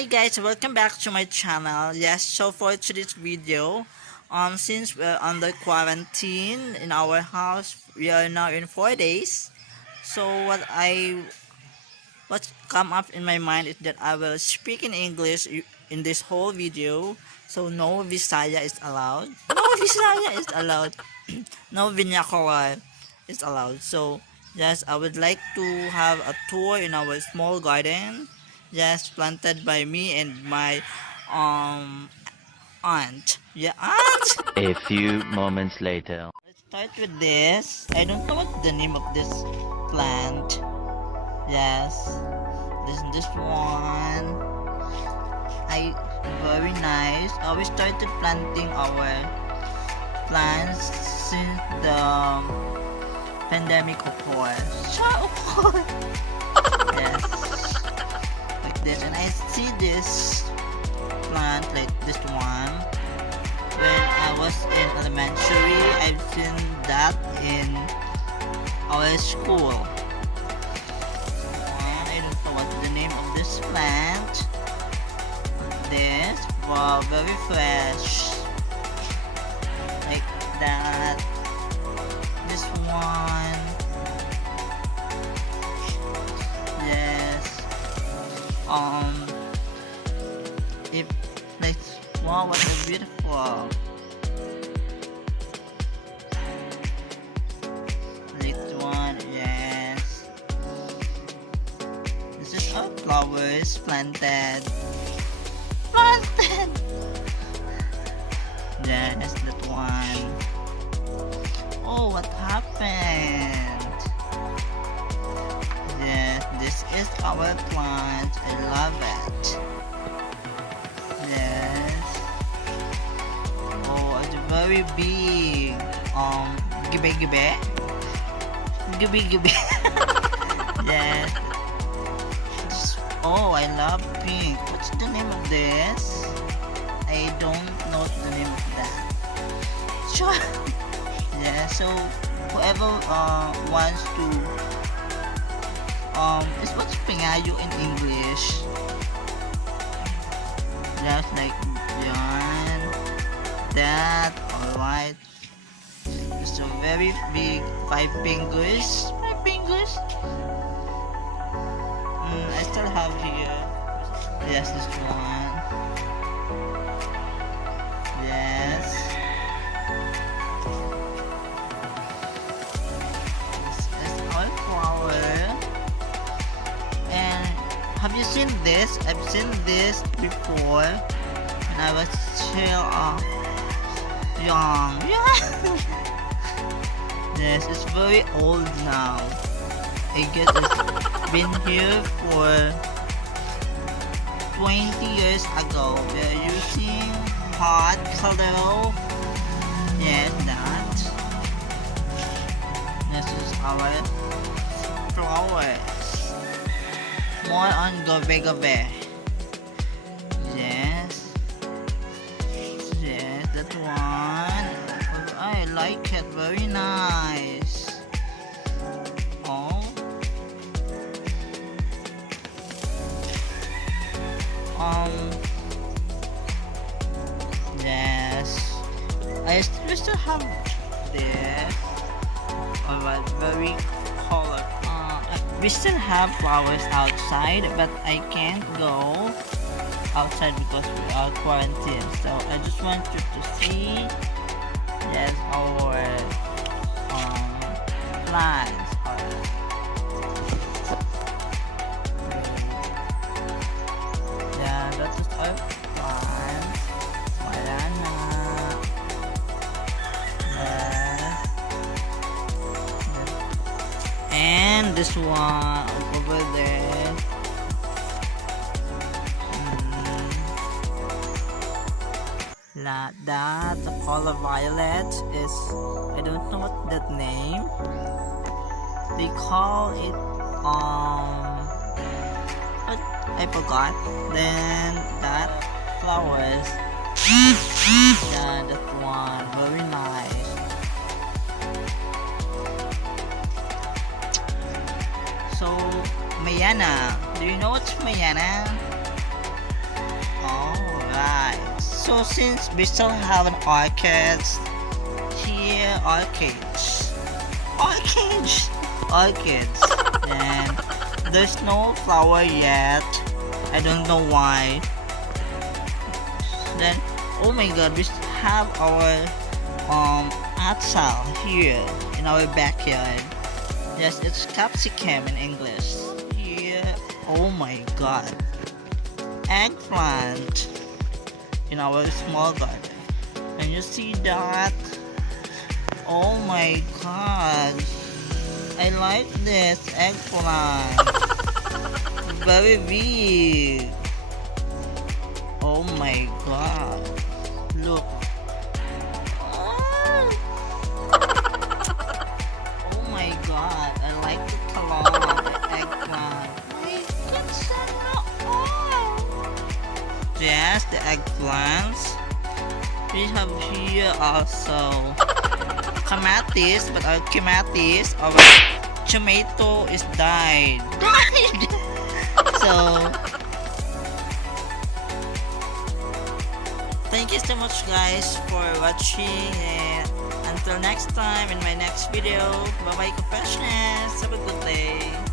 Hi guys, welcome back to my channel. Yes, so for today's video, since we're under quarantine in our house, we are now in 4 days. So what come up in my mind is that I will speak in English in this whole video. So no Visaya is allowed. No Visaya is allowed. No vernacular is allowed. So yes, I would like to have a tour in our small garden. Yes, planted by me and my um aunt. Yeah, aunt. A few moments later. Let's start with this. I don't know what the name of this plant. Yes, this one. I very nice. We started planting our plants since the pandemic occurred. Yes, like this, and I see this plant like this one when I was in elementary. I've seen that in our school. I don't know what the name of this plant. This, wow, very fresh. Like that. This one. Yes. If like, wow, what a beautiful. This one, yes. This is our flowers planted. Planted. Yes, that one. Oh, what happened? Yes, this is our plant. I love it. Yes. Oh, it's very big. Gibe gibe. Gibe gibe. Yes. Oh, I love pink. What's the name of this? I don't know the name of that. Sure. Yeah, so whoever wants to is what's pingayo in English? Just like yan, that, alright. It's a very big 5 fingers. 5 fingers? I still have here. Yes, this one. Yes. This is our flower. And have you seen this? I've seen this before when I was still young. Yes, it's very old now. I guess it's been here for 20 years ago. We're using hot color. Yes, that. This is our flowers. More on gobe. Yes. Yes, that one. I like it. Very nice. Oh. Yes. I still have this. Alright, very color. We still have flowers outside, but I can't go outside because we are quarantined. So I just want you to see, yes, our plants. Yeah, that is our plants. Wala na. Yes. And this one over there. That the color violet is, I don't know what that name. They call it what, I forgot. Then that flowers. Yeah, that one very nice. So Mayana, do you know what's Mayana? Alright. So since we still have an orchids here, orchids. Then there's no flower yet. I don't know why. Then oh my god, we have our atsal here in our backyard. Yes, it's capsicum in English. Here, oh my god, eggplant in our small garden. Can you see that? Oh my god, I like this eggplant. Very big. Oh my god, look. Oh my god, I like the color of the eggplant. Yes, the eggplants. We have here also clematis, but our clematis, our tomato is died. So thank you so much guys for watching, and until next time in my next video, bye bye, Freshness. Have a good day.